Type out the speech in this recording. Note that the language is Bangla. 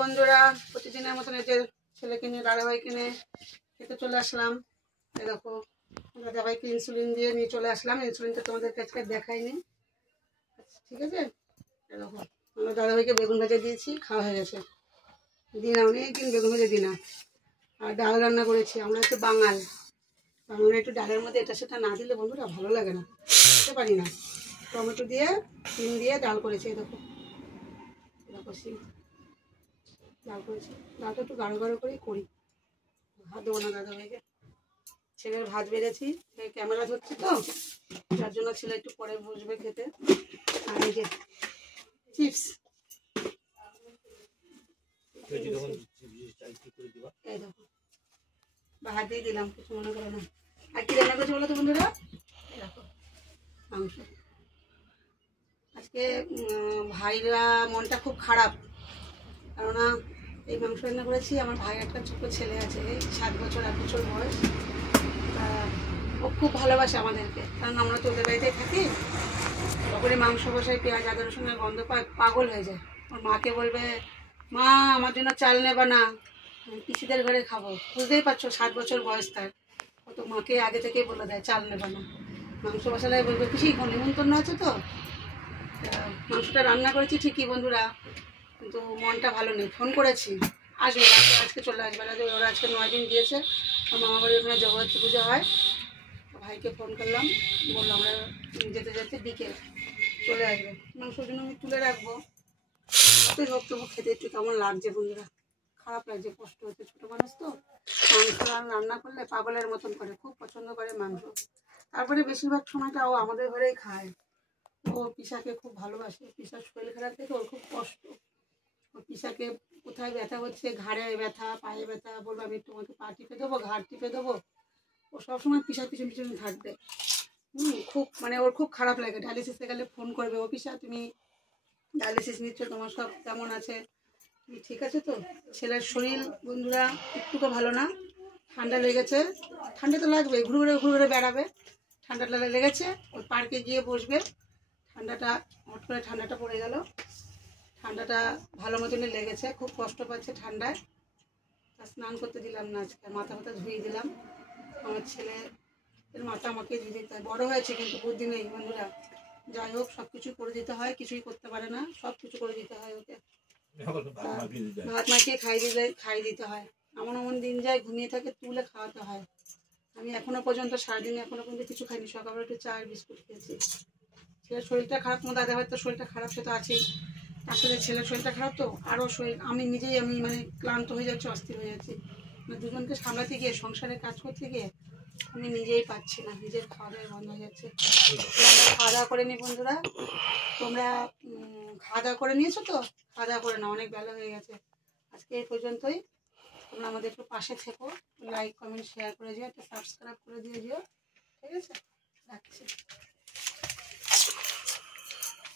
বন্ধুরা, প্রতিদিনের মতন এই যে ছেলেকে নিয়ে দাদাভাইকে নিয়ে খেতে চলে আসলাম। এই দেখো দাদাভাইকে ইনসুলিন দিয়ে নিয়ে চলে আসলাম। ইনসুলিনটা তোমাদের কাছে দেখাইনি, ঠিক আছে? এই দেখো আমরা দাদাভাইকে বেগুন ভাজা দিয়েছি, খাওয়া হয়ে গেছে। দিই না, অনেকদিন বেগুন ভাজা দিই না। আর ডাল রান্না করেছি, আমরা হচ্ছে বাঙাল। বাংলা একটু ডালের মধ্যে এটা সেটা না দিলে বন্ধুরা ভালো লাগে না, খেতে পারি না। টমেটো দিয়ে সিম দিয়ে ডাল করেছি। এই দেখো দেখো সিম ডাল করেছি। ডালটা একটু গাঢ় গাঢ় করেই করি, ভাত দেবো না দাদাভাইকে। ছেলের ভাত বেড়েছি, ক্যামেরা ধরছি তো, যার জন্য ছেলে একটু পরে বসবে খেতে। আর এই যে চিপস, এই দেখো ভাত দিয়ে দিলাম, কিছু মনে করো না। আর কি রান্না করছি বলো তো বন্ধুরা? দেখো মাংস। আজকে ভাইরা মনটা খুব খারাপ, কেননা এই মাংস রান্না করেছি। আমার ভাইয়ের একটা ছোট ছেলে আছে, 7 বছর 8 বছর বয়স। ও খুব ভালোবাসে আমাদেরকে, কারণ আমরা তো ওদের বাড়িতেই থাকি। তখনই মাংস বসায় পেঁয়াজ আদা রসুনের গন্ধ পায়, পাগল হয়ে যায়। ওর মাকে বলবে, মা আমার জন্য চাল নেবা না, পিসিদের ঘরে খাবো। বুঝতেই পারছো 7 বছর বয়স তার। ও তো মাকে আগে থেকেই বলে দেয় চাল নেবা না। মাংস বসালে বলবে পিসি নিমন্ত্রণ আছে তো। মাংসটা রান্না করেছি ঠিকই বন্ধুরা, কিন্তু মনটা ভালো নেই। ফোন করেছি, আসবে আজকে চলে আসবে। ওরা আজকে 9 দিন দিয়েছে, মামা বাড়ির ওখানে জগদ্ধাত্রী পুজো হয়। ভাইকে ফোন করলাম, বললাম আমরা যেতে যেতে বিকেল চলে আসবে। মাংসের জন্য আমি তুলে রাখবো। তুই হোক, তবু খেতে একটু কেমন লাগছে বন্ধুরা, খারাপ লাগছে, কষ্ট হচ্ছে। ছোটো মানুষ তো, মাংস রান্না করলে পাগলের মতন করে, খুব পছন্দ করে মাংস। তারপরে বেশিরভাগ সময়টা ও আমাদের ঘরেই খায়। ও পিসাকে খুব ভালোবাসে। পিসার শরীর খারাপ থেকে ওর খুব কষ্ট। ও পিসাকে কোথায় ব্যথা হচ্ছে, ঘাড়ে ব্যথা, পায়ে ব্যথা, বলবো আমি তোমাকে পা টিপে দেবো, ঘাড় টিপে দেবো। ও সবসময় পিসার পিছন পিছনে থাকবে। খুব মানে ওর খুব খারাপ লাগে। ডায়ালিসিসে গেলে ফোন করবে, ও পিসা তুমি ডায়ালিসিস নিচ্ছ, তোমার সব কেমন আছে, তুমি ঠিক আছে তো? ছেলের শরীর বন্ধুরা একটুকু ভালো না, ঠান্ডা লেগেছে। ঠান্ডা তো লাগবে, ঘুরে ঘুরে বেড়াবে। ঠান্ডাটা লেগেছে, ওই পার্কে গিয়ে বসবে। ঠান্ডাটা হট করে ঠান্ডাটা পড়ে গেল। ঠান্ডাটা ভালো মতনই লেগেছে, খুব কষ্ট পাচ্ছে ঠান্ডায়। স্নান করতে দিলাম না আজকে, মাথা ধুয়ে দিলাম। আমার ছেলে এর মাথা আমাকে দিয়ে দিতে হয়। বড়ো হয়েছে কিন্তু বুদ্ধি নেই বন্ধুরা। যাই হোক, সব কিছু করে দিতে হয়, কিছুই করতে পারে না, সব কিছু করে দিতে হয় ওকে। ভাত মাখিয়ে খাইয়ে দিতে হয়। এমন দিন যায়, ঘুমিয়ে থাকে, তুলে খাওয়াতে হয়। আমি এখনো পর্যন্ত সারাদিনে এখনো পর্যন্ত কিছু খাইনি। সকালে একটু চা আর বিস্কুট খেয়েছি। ছেলের শরীরটা খারাপ, আমার দাদাভাইয়ের তো শরীরটা খারাপ, সে তো আছেই। আসলে ছেলের শরীরটা খারাপ তো আরও শরীর, আমি নিজেই মানে ক্লান্ত হয়ে যাচ্ছি, অস্থির হয়ে যাচ্ছি। মানে দুজনকে সামলাতে গিয়ে, সংসারে কাজ করতে গিয়ে আমি নিজেই পাচ্ছি না, নিজের খাওয়া দাওয়া বন্ধ হয়ে যাচ্ছে। আমরা খাওয়া দাওয়া করে নিই বন্ধুরা। তোমরা খাওয়া দাওয়া করে নিয়েছো তো? খাওয়া দাওয়া করে না, অনেক বেলা হয়ে গেছে। আজকে এই পর্যন্তই। তোমরা আমাদের একটু পাশে থেকো, লাইক কমেন্ট শেয়ার করে দিও, একটা সাবস্ক্রাইব করে দিয়ে যেও, ঠিক আছে? রাখছি।